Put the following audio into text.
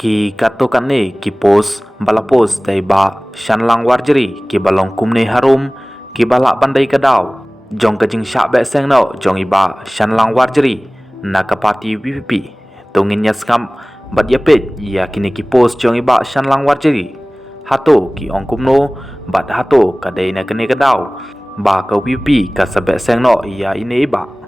ki katokan ni ki post bala post dai ba shanlang warjri ki balong kumne harum ki balak bandai kadau jong kajing syak bek seng no jong iba shanlang warjri na kapati VPP tongin nya skam bat yapet ya kini ki post jong iba shanlang warjri hato ki ong kumno bat hato kadai na kene kadau ba ka VPP ka sabek seng no ya ini iba